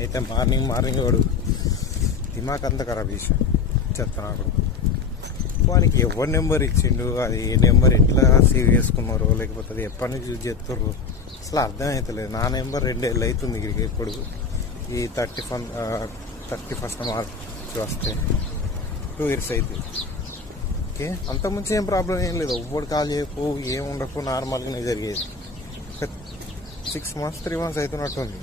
అయితే morning morning వాడు దిమాక్ అంతా ఖరాబ్ చేశాడు. చెత్త వానికి ఎవరి నెంబర్ ఇచ్చిండు అది ఏ నెంబర్ ఎట్లా సేవ్ చేసుకున్నారో లేకపోతే అది ఎప్పటి నుంచి యూజ్ చేస్తుర్రు అసలు అర్థమవుతలేదు నా నెంబర్ రెండేళ్ళు అవుతుంది ఇక్కడికి ఇప్పుడు ఈ థర్టీ ఫన్ థర్టీ ఫస్ట్ మార్చ్ వస్తే టూ ఇయర్స్ అవుతుంది ఓకే? అంత ముందు ఏం ప్రాబ్లం ఏం లేదు. ఎవ్వడు కాల్ చేయకు ఏం ఉండకు నార్మల్గానే జరిగేది. సిక్స్ మంత్స్ త్రీ మంత్స్ అవుతున్నట్టుంది.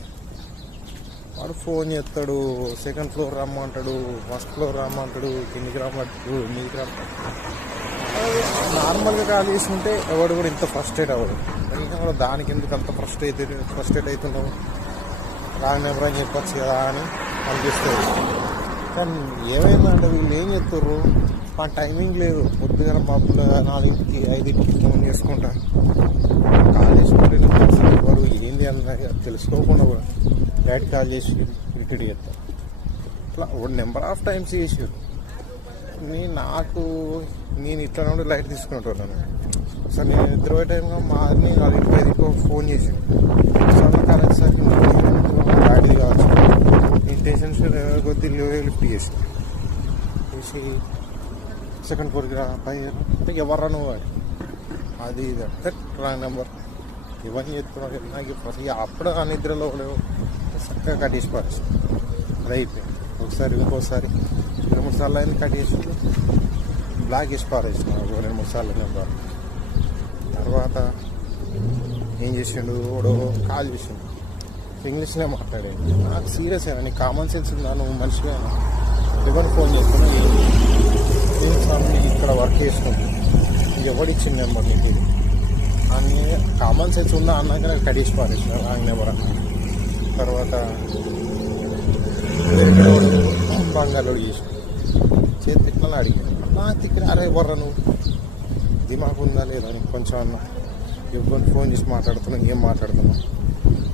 వాడు ఫోన్ చేస్తాడు సెకండ్ ఫ్లోర్ రమ్మంటాడు ఫస్ట్ ఫ్లోర్ రమ్మంటాడు కిందికి రమ్మంటాడు మీదికి రమ్మంటాడు నార్మల్గా కాల్ చేసుకుంటే ఎవడు కూడా ఇంత ఫస్ట్ ఎయిడ్ అవ్వడు ఇంకా దానికి ఎందుకు అంత ఫస్ట్ అవుతుంది ఫస్ట్ ఎయిడ్ అవుతున్నావు? రాంగ్ నెంబర్ అని చెప్పొచ్చు కదా అని అనిపిస్తుంది. కానీ ఏమైందంటే వీళ్ళు ఏం చెప్తారు మా టైమింగ్ లేదు. పొద్దుగా మబ్బులు నాలుగింటికి ఐదింటికి ఫోన్ చేసుకుంటా. కాల్ చేసుకుంటే ఏంది అన్నది తెలుసుకోకుండా కూడా డైరెక్ట్ కాల్ చేసి క్రికెట్ చేస్తారు ఇట్లా నెంబర్ ఆఫ్ టైమ్స్ చేసారు నేను నాకు నేను ఇట్లా నుండి లైట్ తీసుకుంటున్నాను సో నేను నిద్రపోయే టైంలో మార్నింగ్ ఐదింటికి ఐదింటికి ఫోన్ చేసాను సన్న సార్ డాడీ కావచ్చు. నేను టెన్షన్స్ కొద్ది లిఫ్ట్ చేసి చేసి సెకండ్ ఫ్లోర్కి రా పై అంటే ఎవరు నువ్వు అని అది ఇది అంటే రాంగ్ నెంబర్. ఇవన్నీ చెప్తున్నా నాకు ఇప్పుడు అప్పుడు ఆ నిద్రలో లేవు చక్కగా కట్టేసి పారేసి అది అయిపోయింది. ఒకసారి ఇంకోసారి రెండు మూడు సార్లు అయింది కట్టేసి బ్లాక్ వేసి పారేసిన ఒక రెండు మూడు సార్లు నెంబర్ తర్వాత ఏం చేసిండు? ఓడో కాల్ చేసిండు. ఇంగ్లీష్లో మాట్లాడాడు. నాకు సీరియస్ అయినా నీకు కామన్ సెన్స్ ఉందా? నువ్వు మనిషిగా ఎవరు ఫోన్ చేస్తున్నా నేను స్వామి ఇక్కడ వర్క్ చేసుకుంటా నీకు ఎవడిచ్చిన నెంబర్ నీకు? ఇది అని కామన్ సెన్స్ ఉందా? అన్నాక నాకు కడేసి పారేసిన. నాకు నెంబర్ అన్న తర్వాత బంగారు చేసి చేతి తిట్లని అడిగాడు. నా తిక్కిన అరే ఎవర్రా నువ్వు. దిమాకు ఉందా లేదా నీకు కొంచెం అన్న. ఎవరు ఫోన్ చేసి మాట్లాడుతున్నాం ఏం మాట్లాడుతున్నావు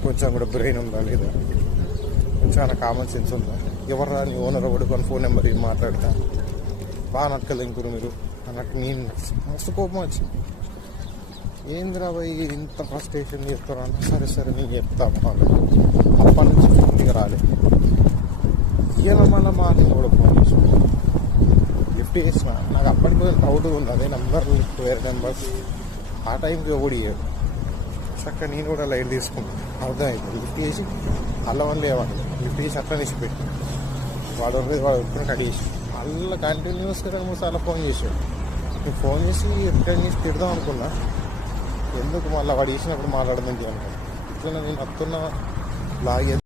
కొంచెం కూడా బ్రెయిన్ ఉందా లేదా? కొంచెం అన్న కామన్ సెన్స్ ఉందా? ఎవర్రా నీ ఓనర్ ఒకటి కొన్ని ఫోన్ నెంబర్ మాట్లాడతా? బాగా నక్కలు ఇంకురు మీరు? అన్నట్టు నేను మస్తు కోపం వచ్చింది. ఏందిరా పోయి ఇంత ఫ్రస్ట్రేషన్ చేస్తారు అంటే సరే సరే నేను చెప్తాను వాళ్ళు అప్పటి నుంచి ఇంటికి రాలేదు ఇయ్యాల మళ్ళీ మార్నింగ్ కూడా ఫోన్ చేసి లిఫ్ట్ చేసిన. నాకు అప్పటికి కూడా డౌట్ ఉంది. అదే నెంబర్ లిఫ్ట్ వేరే నెంబర్స్ ఆ టైంకి ఒకటి ఇయ్యాడు. చక్కగా నేను కూడా లైట్ తీసుకున్నాను అర్థమైంది. లిఫ్ట్ చేసి అల్లవని లేవాలి లిఫ్ట్ చేసి అట్లా నిలిచిపెట్టి వాడు ఉన్నది వాడు ఎప్పుడు కడిగేసి మళ్ళీ కంటిన్యూస్గా రెండు మూడు సార్లు ఫోన్ చేశాడు. నేను ఫోన్ చేసి రిటర్న్ చేసి తిడదాం అనుకున్నా. ఎందుకు మళ్ళీ వాడు చేసినప్పుడు మాట్లాడదండి అనుకో ఇట్లా నేను అత్తున్న లాగే